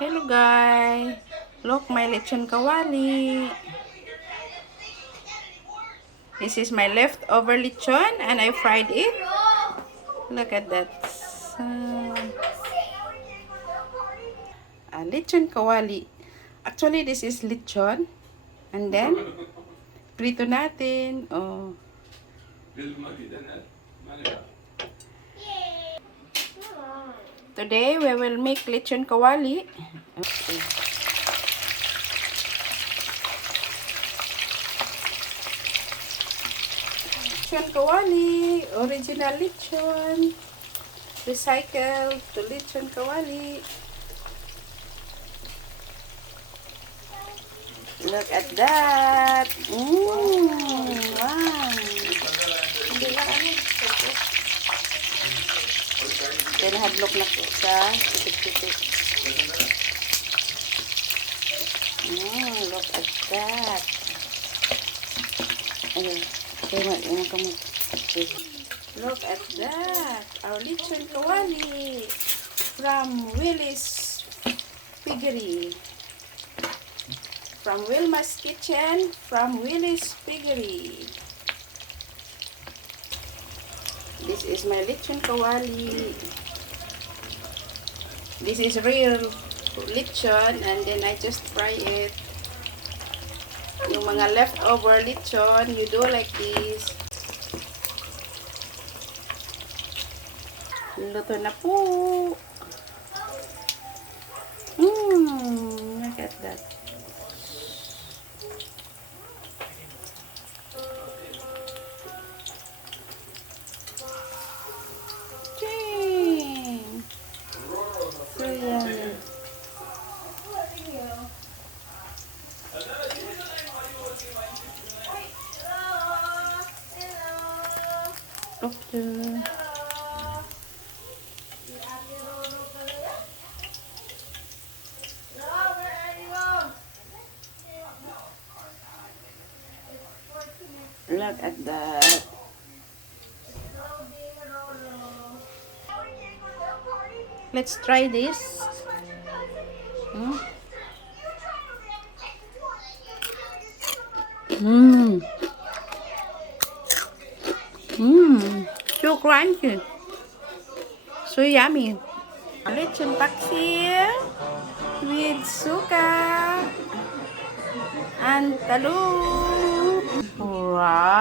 Hello guys! Look, my lechon kawali. This is my leftover lechon and I fried it. Look at that. Lechon kawali. Actually, this is lechon. And then, prito natin. Oh. Today, we will make lechon kawali. Okay. Lechon kawali, original lechon, recycled to lechon kawali. Look at that. Wow. Hindi lang ano. Then hadlok na po sa titik-titik. Look at that. Ayun. Look at that. Our lechon kawali from Willis Piggery. From Wilmas Kitchen, from Willis Piggery. This is my lechon kawali. This is real lechon and then I just fry it. Yung mga leftover lechon, you do like this. Luto na po. Look at that. So yummy. Okay. Look at that. Let's try this. So crunchy. So yummy. Lechon paksiw with suka and talong. Rice.